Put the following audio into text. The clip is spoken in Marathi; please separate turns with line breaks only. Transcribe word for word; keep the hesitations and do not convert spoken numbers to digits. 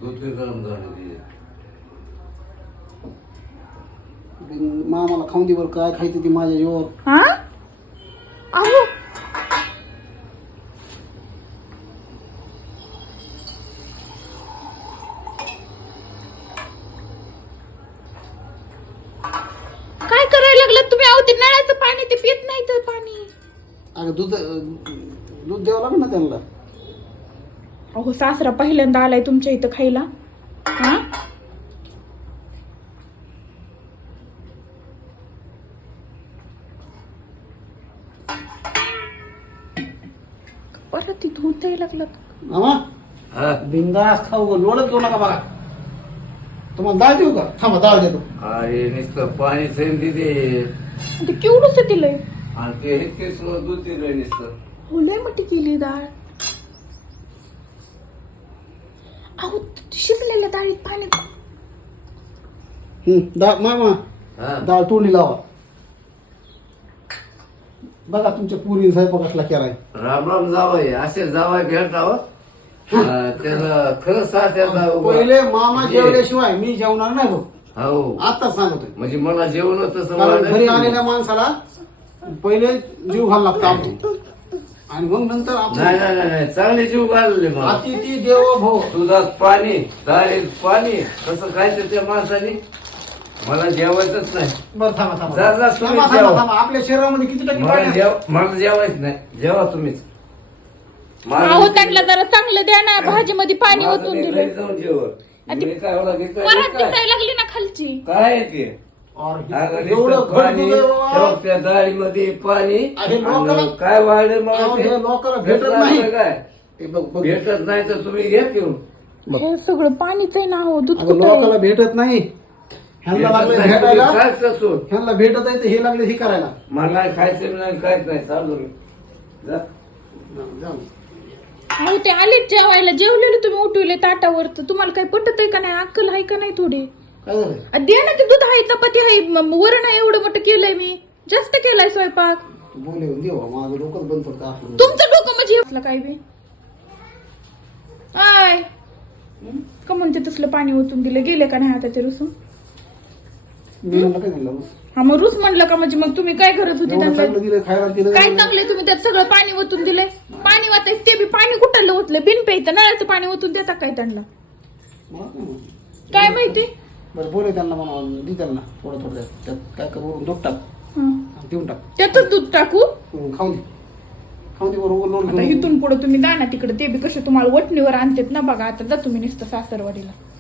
दूध ते गरम झालं
मामाला खाऊन दे बरं, काय खायचं ती माझ्या जीवावर.
हा अहो काय करायला लागलात तुम्ही? अहो ते नळाचं पाणी ते पित नाही तर पाणी.
अगं दूध दूध द्यावं लागेल ना त्यांना.
अहो सासरा पहिल्यांदा आलाय तुमच्या इथं खायला. हा परत ती दूध द्यायला लागला.
मामा
हा
बिंदास खाऊ गं, लोळत घेऊ नका बघा. तुम्हाला डाळ देऊ का? थांबा डाळ देतो.
अरे नुसतं पाणी सेम दिले
ते केवढंच दिलंय.
आणि ते हे केस दूध दिलंय नुसतं.
हो लय मोठी केली डाळ. अहो शिजलेल्या डाळीत पाणी.
हम्म, डाळ मामा
हा
डाळ तोंडी लावा. बघा तुमच्या पुरी स्वयंपाक कसला केलाय.
राम राम जावाय असे जावाय भेटावं. त्याला खरं साठ्याचा
पहिले मामा जेवल्याशिवाय मी जेवणार नाही बघ.
हो
आता सांगतोय.
म्हणजे मला जेवण तसं
कारण
वाटत
घरी
नाही.
आलेल्या माणसाला पहिले जीव घाल लागतो आपण, आणि मग नंतर आपण
नाही नाही नाही नाही, चांगले जीव घालले मला.
अतिथी देवो भव.
दुधात पाणी डाळीत पाणी कसं खायचं त्या माणसाने मला जेवायचंच नाही.
बरं थांबा थांबा
जा, जा, तुम्ही
थांबा,
जेवा.
थांबा, थांबा. आपल्या शरीरामध्ये किती टक्के
मला
पाणी आहे?
जेव मला जेवायच नाही. जेवा तुम्हीच. माझं
अहो
नाही
त्यांना जरा चांगलं द्या ना. भाजीमध्ये पाणी
माझं
ओतून
नाही,
दिलं.
घरी जाऊन जेवण.
आणि
मी काय मला घेतलं
परत
नाही काय?
दिसायला लागली ना खालची.
काय आहे ते
और
अगं
एवढं
नुसतं
घट
पाणी
दूध आहे बाबा.
तेव्हा त्या डाळीमध्ये पाणी
अरे लोकाला-
आणि काय वाढले मला
अहो,
ते?
हे लोकाला भेटत
भेटलं
नाही.
असतं काय
हे बघ बघ.
भेटत नाही तर तुम्ही घ्या घेऊन.
हे सगळं पाणीच आहे ना. हो दूध
अगं,
कुठं आहे?
लोकाला भेटत नाही. ह्यांना
भेटत
लागले
नाही,
भेटायला,
तुम्ही काय कसं?
ह्यांना भेटत आहे तर हे लागले हे करायला.
मला खायचं नाही काहीच नाही. चालू मी जा.
जाऊ.
अहो ते आलेच जेवायला. जेवलेले तुम्ही उठवले ताटावर. तर तुम्हाला काही पटत आहे का नाही? अक्कल आहे का नाही थोडी?
काय झालं?
आ, दे ना ते दूध आहे, चपाती आहे, म- वरण आहे. एवढं मोठं केलंय मी. जास्त केलाय स्वयंपाक.
तू बोले देवा माझं डोकंच बंद पडतं आपलं.
तुमचं डोकं म्हणजे असलं काय बी आय का म्हणते तसलं पाणी ओतून दिलं. गेले का नाही आता ते रुसून?
मी म्हणलं काय म्हणलं बस.
हा मग रुस म्हणलं का म्हणजे मग तुम्ही काय करत होते
एवढं
त्यांना?
चांगलं दिलं खायला दिलं.
काय चांगलंय तुम्ही त्यात सगळं पाणी ओतून दिलंय. पाणी वाचायचं ते बी पाणी कुठलं ओतलंय? बिन प्यायचं नळाचं पाणी ओतून देता काय त्यांना?
मला काय माहिती.
काय माहिती?
बरं बोले त्यांना म्हणा दे त्यांना थोडं थोडं त्यात काय काय वरून दूध टाक
हं.
आणि देऊन टाक.
त्यातच दूध टाकू.
हं, खाऊन दे खाऊन दे बरोबर लोण
आता
घेऊन.
इथून पुढे तुम्ही जा ना तिकडे. ते बी कसे तुम्हाला वटणीवर आणतात ना. बघा आता जा तुम्ही नुसतं सासरवाडीला.